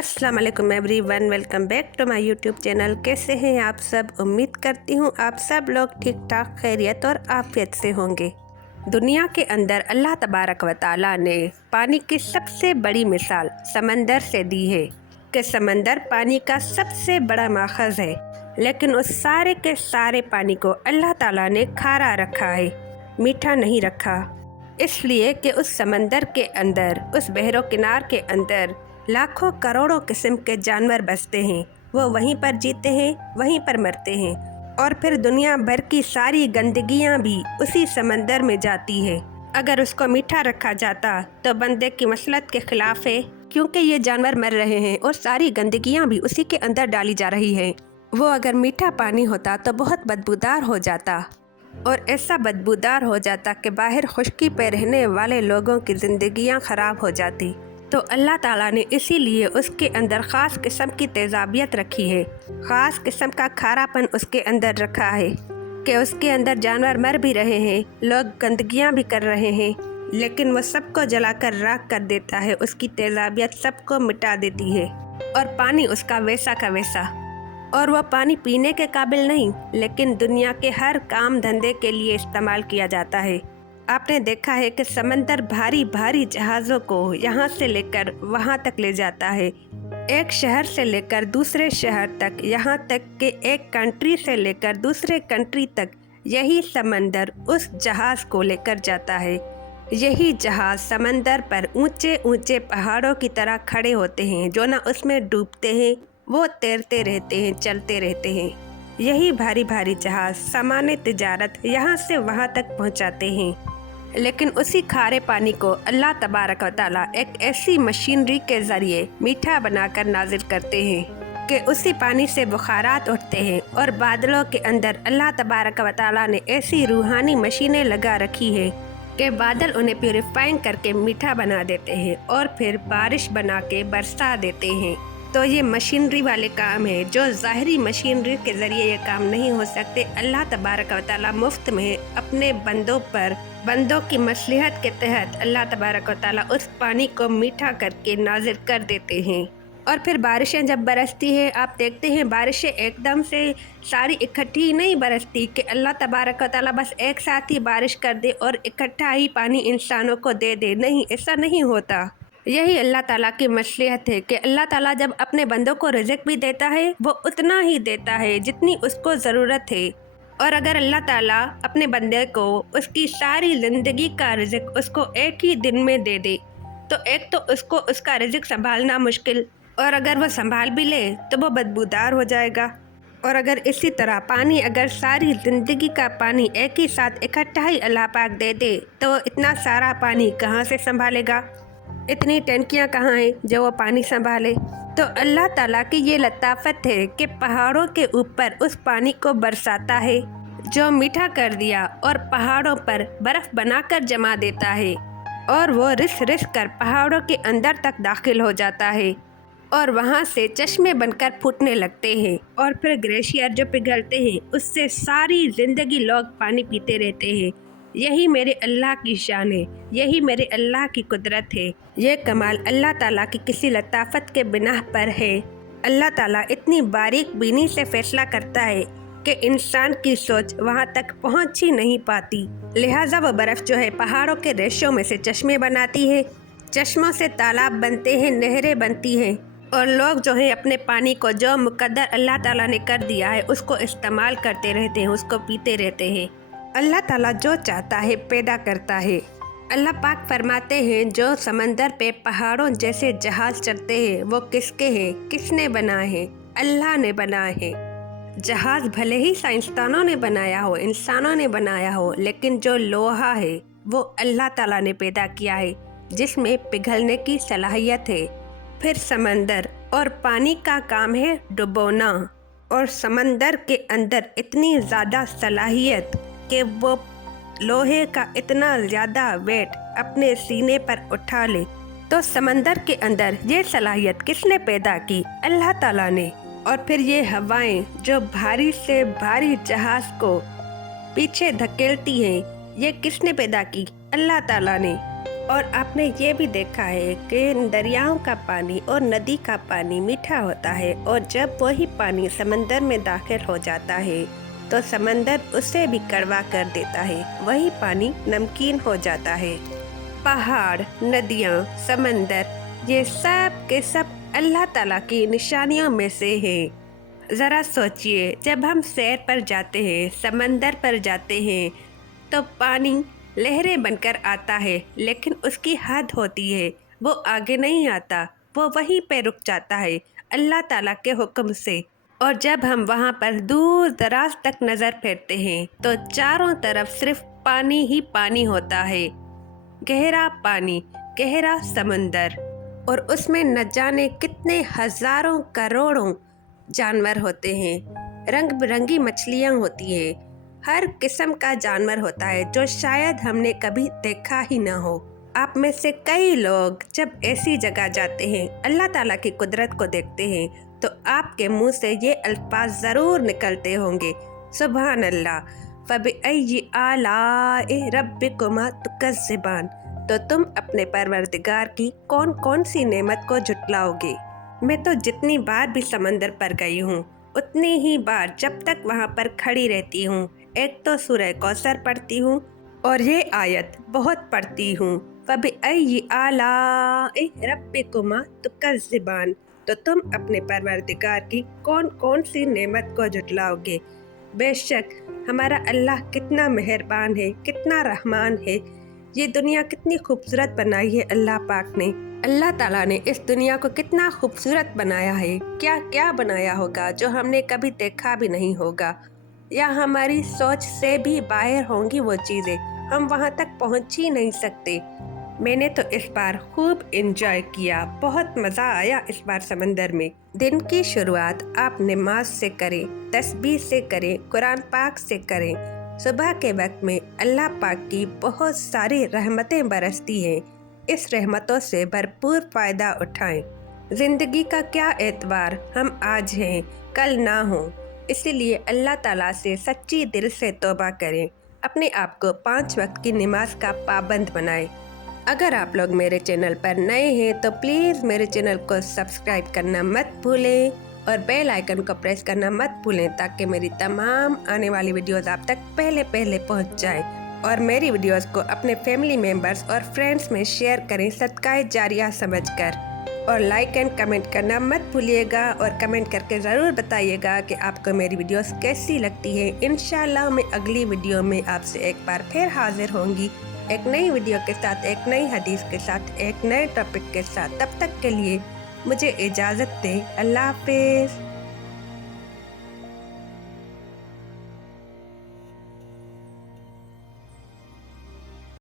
अस्सलाम वालेकुम everyone, welcome back to my YouTube channel. कैसे हैं आप सब? उम्मीद करती हूँ आप सब लोग ठीक ठाक, खैरियत और आफियत से होंगे। दुनिया के अंदर अल्लाह तबारक व तआला ने पानी की सबसे बड़ी मिसाल समंदर से दी है कि समंदर पानी का सबसे बड़ा माखज़ है, लेकिन उस सारे के सारे पानी को अल्लाह ताला ने खारा रखा है, मीठा नहीं रखा। इसलिए कि उस समंदर के अंदर, उस बहरो किनार के अंदर लाखों करोड़ों किस्म के जानवर बसते हैं। वो वहीं पर जीते हैं, वहीं पर मरते हैं, और फिर दुनिया भर की सारी गंदगियां भी उसी समंदर में जाती है। अगर उसको मीठा रखा जाता तो बंदे की मसलत के खिलाफ है, क्योंकि ये जानवर मर रहे हैं और सारी गंदगियां भी उसी के अंदर डाली जा रही है। वो अगर मीठा पानी होता तो बहुत बदबूदार हो जाता, और ऐसा बदबूदार हो जाता कि बाहर खुश्की पे रहने वाले लोगों की ज़िंदगियां ख़राब हो जाती। तो अल्लाह ताला ने इसीलिए उसके अंदर ख़ास किस्म की तेज़ाबियत रखी है, ख़ास किस्म का खारापन उसके अंदर रखा है कि उसके अंदर जानवर मर भी रहे हैं, लोग गंदगियां भी कर रहे हैं, लेकिन वो सबको जलाकर राख कर देता है। उसकी तेज़ाबियत सबको मिटा देती है, और पानी उसका वैसा का वैसा। और वह पानी पीने के काबिल नहीं, लेकिन दुनिया के हर काम धंधे के लिए इस्तेमाल किया जाता है। आपने देखा है कि समंदर भारी भारी जहाज़ों को यहाँ से लेकर वहाँ तक ले जाता है, एक शहर से लेकर दूसरे शहर तक, यहाँ तक कि एक कंट्री से लेकर दूसरे कंट्री तक यही समंदर उस जहाज़ को लेकर जाता है। यही जहाज़ समंदर पर ऊंचे ऊंचे पहाड़ों की तरह खड़े होते हैं, जो ना उसमें डूबते हैं, वो तैरते रहते हैं, चलते रहते हैं। यही भारी भारी जहाज़ सामान तिजारत यहाँ से वहाँ तक पहुँचाते हैं, लेकिन उसी खारे पानी को अल्लाह तबारक व तआला एक ऐसी मशीनरी के ज़रिए मीठा बनाकर नाजिल करते हैं कि उसी पानी से बुखारात उठते हैं, और बादलों के अंदर अल्लाह तबारक व तआला ने ऐसी रूहानी मशीनें लगा रखी है कि बादल उन्हें प्यूरिफाइंग करके मीठा बना देते हैं और फिर बारिश बना के बरसा देते हैं। तो ये मशीनरी वाले काम है जो ज़ाहिरी मशीनरी के ज़रिए ये काम नहीं हो सकते। अल्लाह तबारक व तआला मुफ्त में अपने बंदों की मसलहत के तहत अल्लाह तबारक व तआला उस पानी को मीठा करके नाजिल कर देते हैं। और फिर बारिशें जब बरसती है, आप देखते हैं बारिशें एकदम से सारी इकट्ठी नहीं बरसती कि अल्लाह तबारक व तआला बस एक साथ ही बारिश कर दे और इकट्ठा ही पानी इंसानों को दे दे। नहीं, ऐसा नहीं होता। यही अल्लाह ताला की मसलिहत है कि अल्लाह ताला जब अपने बंदों को रिज़्क़ भी देता है, वो उतना ही देता है जितनी उसको ज़रूरत है। और अगर अल्लाह ताला अपने बंदे को उसकी सारी ज़िंदगी का रिज़्क़ उसको एक ही दिन में दे दे, तो एक तो उसको उसका रिज़्क़ संभालना मुश्किल, और अगर वो संभाल भी ले तो वो बदबूदार हो जाएगा। और अगर इसी तरह पानी, अगर सारी ज़िंदगी का पानी एक ही साथ इकट्ठा ही अल्लाह पाक दे दे, तो इतना सारा पानी कहाँ से संभालेगा? इतनी टंकियाँ कहाँ हैं जो वो पानी संभाले? तो अल्लाह ताला की ये लताफत है कि पहाड़ों के ऊपर उस पानी को बरसाता है, जो मीठा कर दिया, और पहाड़ों पर बर्फ़ बनाकर जमा देता है, और वो रिस रिस कर पहाड़ों के अंदर तक दाखिल हो जाता है, और वहाँ से चश्मे बनकर फूटने लगते हैं, और फिर ग्लेशियर जो पिघलते हैं, उससे सारी ज़िंदगी लोग पानी पीते रहते हैं। यही मेरे अल्लाह की शान है, यही मेरे अल्लाह की कुदरत है। ये कमाल अल्लाह ताला की किसी लताफत के बिना पर है। अल्लाह ताला इतनी बारीक बीनी से फैसला करता है कि इंसान की सोच वहाँ तक पहुँच ही नहीं पाती। लिहाजा वो बर्फ़ जो है पहाड़ों के रेशों में से चश्मे बनाती है, चश्मों से तालाब बनते हैं, नहरें बनती हैं, और लोग जो है अपने पानी को जो मुकद्दर अल्लाह ताला ने कर दिया है उसको इस्तेमाल करते रहते हैं, उसको पीते रहते हैं। अल्लाह ताला जो चाहता है पैदा करता है। अल्लाह पाक फरमाते हैं, जो समंदर पे पहाड़ों जैसे जहाज़ चलते हैं वो किसके हैं? किसने बनाए हैं? अल्लाह ने बनाए हैं। जहाज़ भले ही साइंसदानों ने बनाया हो, इंसानों ने बनाया हो, लेकिन जो लोहा है वो अल्लाह ताला ने पैदा किया है, जिसमें पिघलने की सलाहियत है। फिर समंदर और पानी का काम है डुबोना, और समंदर के अंदर इतनी ज़्यादा सलाहियत कि वो लोहे का इतना ज़्यादा वेट अपने सीने पर उठा ले। तो समंदर के अंदर ये सलाहियत किसने पैदा की? अल्लाह ताला ने। और फिर ये हवाएं जो भारी से भारी जहाज़ को पीछे धकेलती हैं, ये किसने पैदा की? अल्लाह ताला ने। और आपने ये भी देखा है कि दरियाओं का पानी और नदी का पानी मीठा होता है और जब वही पानी समंदर में दाखिल हो जाता है तो समंदर उसे भी कड़वा कर देता है, वही पानी नमकीन हो जाता है। पहाड़, नदियाँ, समंदर, ये सब के सब अल्लाह ताला की निशानियों में से हैं। ज़रा सोचिए, जब हम सैर पर जाते हैं, समंदर पर जाते हैं तो पानी लहरें बनकर आता है, लेकिन उसकी हद होती है, वो आगे नहीं आता, वो वहीं पे रुक जाता है अल्लाह ताला के हुक्म से। और जब हम वहाँ पर दूर दराज तक नज़र फेरते हैं तो चारों तरफ सिर्फ पानी ही पानी होता है, गहरा पानी, गहरा समंदर, और उसमें न जाने कितने हजारों करोड़ों जानवर होते हैं, रंग बिरंगी मछलियाँ होती हैं, हर किस्म का जानवर होता है जो शायद हमने कभी देखा ही ना हो। आप में से कई लोग जब ऐसी जगह जाते हैं, अल्लाह ताला की कुदरत को देखते हैं, तो आपके मुंह से ये अल्फाज ज़रूर निकलते होंगे, सुभान अल्लाह, फबिअय्यि आलाइ रब्बिकुमा तुकज़्ज़िबान। तो तुम अपने परवरदिगार की कौन कौन सी नेमत को झुटलाओगे। मैं तो जितनी बार भी समंदर पर गई हूँ, उतनी ही बार जब तक वहाँ पर खड़ी रहती हूँ, एक तो सूरह कौसर पढ़ती हूँ और ये आयत बहुत पढ़ती हूँ, फबिअय्यि आलाइ रब्बिकुमा तुकज़्ज़िबान। तो तुम अपने परवरदिगार की कौन कौन सी नेमत को झुटलाओगे। बेशक हमारा अल्लाह कितना मेहरबान है, कितना रहमान है, ये दुनिया कितनी खूबसूरत बनाई है अल्लाह पाक ने। अल्लाह ताला ने इस दुनिया को कितना खूबसूरत बनाया है, क्या क्या बनाया होगा जो हमने कभी देखा भी नहीं होगा, या हमारी सोच से भी बाहर होंगी वो चीज़ें, हम वहाँ तक पहुँच ही नहीं सकते। मैंने तो इस बार खूब एंजॉय किया, बहुत मज़ा आया इस बार समंदर में। दिन की शुरुआत आप नमाज से करें, तस्बीह से करें, कुरान पाक से करें। सुबह के वक्त में अल्लाह पाक की बहुत सारी रहमतें बरसती हैं, इस रहमतों से भरपूर फ़ायदा उठाएं। ज़िंदगी का क्या एतबार, हम आज हैं कल ना हो, इसीलिए अल्लाह ताला से सच्ची दिल से तौबा करें, अपने आप को 5 वक्त की नमाज का पाबंद बनाएं। अगर आप लोग मेरे चैनल पर नए हैं तो प्लीज़ मेरे चैनल को सब्सक्राइब करना मत भूलें और बेल आइकन को प्रेस करना मत भूलें, ताकि मेरी तमाम आने वाली वीडियोस आप तक पहले पहले पहुंच जाए। और मेरी वीडियोस को अपने फैमिली मेम्बर्स और फ्रेंड्स में शेयर करें सदकाए जारिया समझकर। और लाइक एंड कमेंट करना मत भूलिएगा और कमेंट करके ज़रूर बताइएगा कि आपको मेरी वीडियोस कैसी लगती है। इंशाल्लाह मैं अगली वीडियो में आपसे एक बार फिर हाजिर होंगी, एक नई वीडियो के साथ, एक नई हदीस के साथ, एक नए टॉपिक के साथ। तब तक के लिए मुझे इजाज़त दें। अल्लाह हाफ़िज़।